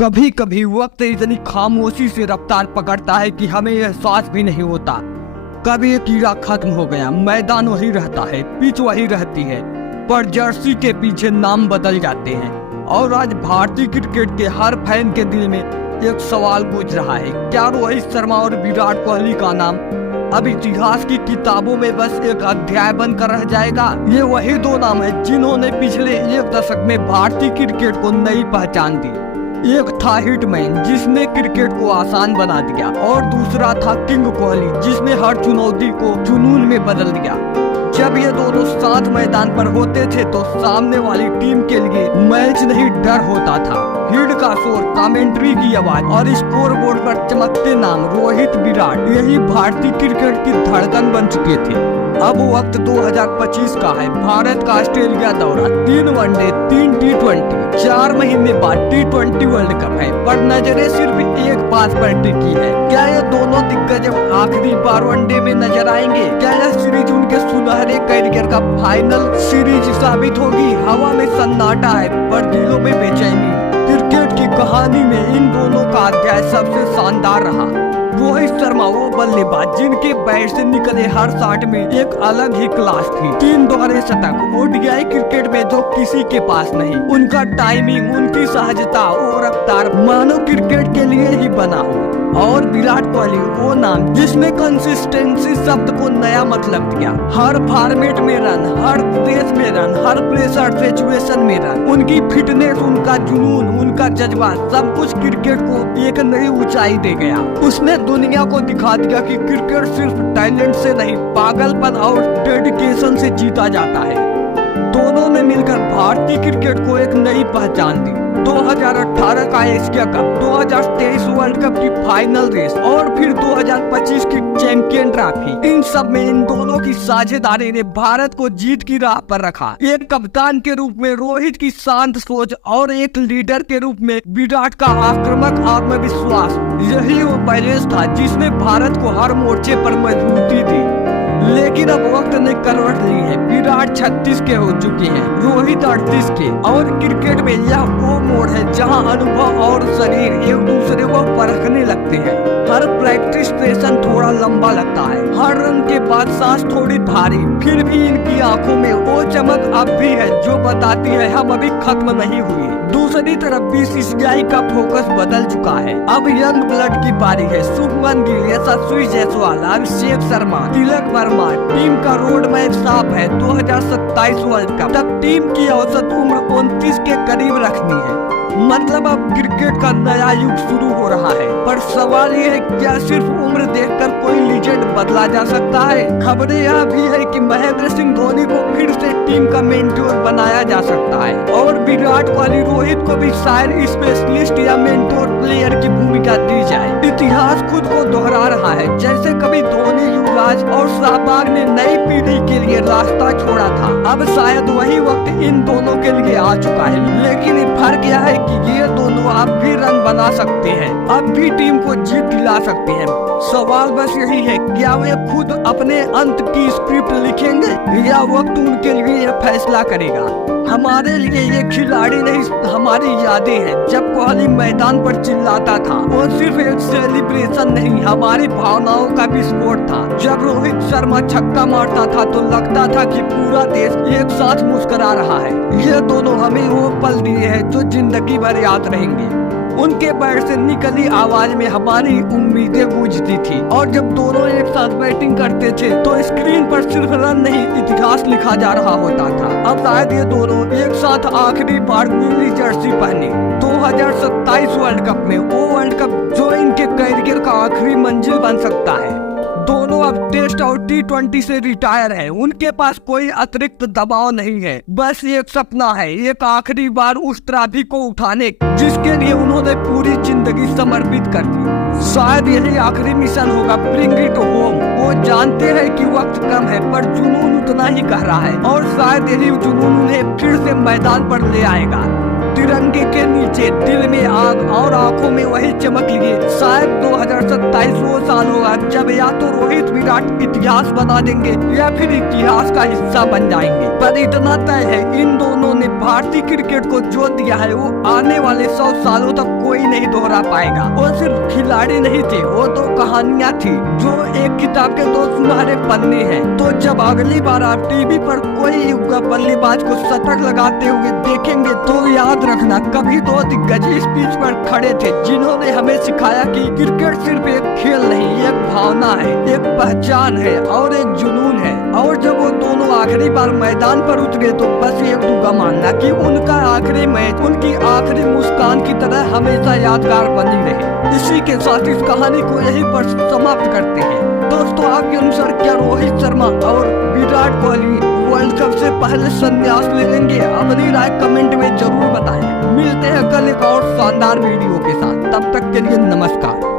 कभी कभी वक्त इतनी खामोशी से रफ्तार पकड़ता है कि हमें एहसास भी नहीं होता। कभी एक कीड़ा खत्म हो गया, मैदान वही रहता है, पिच वही रहती है, पर जर्सी के पीछे नाम बदल जाते हैं। और आज भारतीय क्रिकेट के हर फैन के दिल में एक सवाल गूंज रहा है, क्या रोहित शर्मा और विराट कोहली का नाम अब इतिहास की किताबों में बस एक अध्याय बनकर रह जाएगा? ये वही दो नाम है जिन्होंने पिछले एक दशक में भारतीय क्रिकेट को नई पहचान दी। एक था हिटमैन जिसने क्रिकेट को आसान बना दिया, और दूसरा था किंग कोहली जिसने हर चुनौती को जुनून में बदल दिया। जब ये दोनों साथ मैदान पर होते थे तो सामने वाली टीम के लिए मैच नहीं डर होता था। हिट का शोर, कमेंट्री की आवाज और स्कोर बोर्ड पर चमकते नाम रोहित, विराट, यही भारतीय क्रिकेट की धड़कन बन चुके थे। अब वक्त 2025 का है। भारत का ऑस्ट्रेलिया दौरा, 3 वनडे, 3 T20, 4 महीने बाद T20 वर्ल्ड कप है, पर नजरें सिर्फ एक बात पर टिकी है, क्या ये दोनों दिग्गज अब आखिरी बार वनडे में नजर आएंगे? क्या यह सीरीज उनके सुनहरे करियर का फाइनल सीरीज साबित होगी? हवा में सन्नाटा है पर दिलों में बेचैनी। क्रिकेट की कहानी में इन दोनों का अध्याय सबसे शानदार रहा। रोहित शर्मा वो बल्लेबाज जिनके बैट से निकले हर शॉट में एक अलग ही क्लास थी। 3 दोहरे शतक ओडीआई क्रिकेट में जो किसी के पास नहीं। उनका टाइमिंग, उनकी सहजता और रफ्तार मानो क्रिकेट के लिए ही बना हो। और विराट कोहली वो नाम जिसने कंसिस्टेंसी शब्द को नया मतलब दिया। हर फॉर्मेट में रन, हर देश में रन, हर प्रेशर सिचुएशन में रन। उनकी फिटनेस, उनका जुनून, उनका जज्बा, सब कुछ क्रिकेट को एक नई ऊंचाई दे गया। उसने दुनिया को दिखा दिया कि क्रिकेट सिर्फ टैलेंट से नहीं, पागलपन और डेडिकेशन से जीता जाता है। दोनों ने मिलकर भारतीय क्रिकेट को एक नई पहचान दी। 2018 का एशिया कप, 2023 वर्ल्ड कप की फाइनल रेस और फिर 2025 की चैंपियन ट्रॉफी, इन सब में इन दोनों की साझेदारी ने भारत को जीत की राह पर रखा। एक कप्तान के रूप में रोहित की शांत सोच और एक लीडर के रूप में विराट का आक्रामक आत्मविश्वास, यही वो बैलेंस था जिसने भारत को हर मोर्चे पर मजबूती दी। लेकिन अब वक्त ने करवट ली है। विराट 36 के हो चुके हैं, रोहित 38 के, और क्रिकेट में यह वो मोड़ है जहां अनुभव और शरीर एक दूसरे को परखने लगते हैं। हर प्रैक्टिस सेशन थोड़ा लंबा लगता है, हर रन के बाद सांस थोड़ी भारी, फिर भी इनकी आंखों में वो चमक अब भी है जो बताती है हम अभी खत्म नहीं हुए। दूसरी तरफ बीसीसीआई का फोकस बदल चुका है। अब यंग ब्लड की बारी है। शुभमन गिल, यशस्वी जायसवाल, अभिषेक शर्मा, तिलक वर्मा। टीम का रोड मैप साफ है। 2027 वर्ल्ड कप तक टीम की औसत उम्र 29 के करीब रखनी है। मतलब अब क्रिकेट का नया युग शुरू हो रहा है। पर सवाल ये है, क्या सिर्फ उम्र देखकर कोई लीजेंड बदला जा सकता है? खबरें यह भी है कि महेंद्र सिंह धोनी को फिर से टीम का मेंटोर बनाया जा सकता है, और विराट कोहली, रोहित को भी शायद स्पेशलिस्ट या मेंटोर प्लेयर की भूमिका दी जाए। इतिहास खुद को दोहरा रहा है। जैसे कभी धोनी, युवराज और सहवाग ने नई पीढ़ी के लिए रास्ता छोड़ा था, अब शायद वही वक्त इन दोनों के लिए आ चुका है। लेकिन फर्क यह है कि ये दोनों अब भी रन बना सकते हैं, अब भी टीम को जीत दिला सकते हैं। सवाल बस यही है, क्या वे खुद अपने अंत की स्क्रिप्ट लिखेंगे या वक्त उनके लिए यह फैसला करेगा? हमारे लिए ये खिलाड़ी नहीं, हमारी यादें हैं। जब कोहली मैदान पर चिल्लाता था वो सिर्फ एक सेलिब्रेशन नहीं, हमारी भावनाओं का विस्फोट था। जब रोहित शर्मा छक्का मारता था तो लगता था कि पूरा देश एक साथ मुस्कुरा रहा है। ये दोनों हमें वो पल दिए हैं जो जिंदगी भर याद रहेंगे। उनके बैट से निकली आवाज में हमारी उम्मीदें गूंजती थी, और जब दोनों एक साथ बैटिंग करते थे तो स्क्रीन पर सिर्फ रन नहीं, इतिहास लिखा जा रहा होता था। अब शायद ये दोनों एक साथ आखिरी बार नीली जर्सी पहने 2027 वर्ल्ड कप में, वो वर्ल्ड कप जो इनके करियर का आखिरी मंजिल बन सकता है। दोनों अब टेस्ट और T20 से रिटायर हैं। उनके पास कोई अतिरिक्त दबाव नहीं है, बस एक सपना है, एक आखिरी बार उस ट्रॉफी को उठाने जिसके लिए उन्होंने पूरी जिंदगी समर्पित कर दी। शायद यही आखिरी मिशन होगा, ब्रिंग इट होम। वो जानते हैं कि वक्त कम है पर जुनून उतना ही गहरा है, और शायद यही जुनून उन्हें फिर से मैदान पर ले आएगा। तिरंगे के नीचे दिल में आग और आंखों में वही चमक लिए। शायद 2027 वो साल होगा जब या तो रोहित विराट इतिहास बना देंगे या फिर इतिहास का हिस्सा बन जाएंगे। पर इतना तय है, इन दोनों ने भारतीय क्रिकेट को जो दिया है वो आने वाले 100 सालों तक कोई नहीं दोहरा पाएगा। वो सिर्फ खिलाड़ी नहीं थे, वो तो कहानियां थी जो एक किताब के 2 सुनहरे पन्ने हैं। तो जब अगली बार आप टीवी पर कोई युवा बल्लेबाज को शतक लगाते हुए देखेंगे तो याद रखना, कभी 2 दिग्गज इस पिच पर खड़े थे जिन्होंने हमें सिखाया कि क्रिकेट सिर्फ एक खेल नहीं, एक भावना है, एक पहचान है और एक जुनून है। और जब वो दोनों आखिरी बार मैदान पर उतरे तो बस एक दुआ मानना कि उनका आखिरी मैच उनकी आखिरी मुस्कान की तरह हमेशा यादगार बनी रहे। इसी के साथ इस कहानी को यहीं पर समाप्त करते हैं। दोस्तों, आपके अनुसार क्या रोहित शर्मा और विराट कोहली वर्ल्ड कप से पहले संन्यास ले लेंगे? अपनी राय कमेंट में जरूर बताएं। मिलते हैं कल एक और शानदार वीडियो के साथ, तब तक के लिए नमस्कार।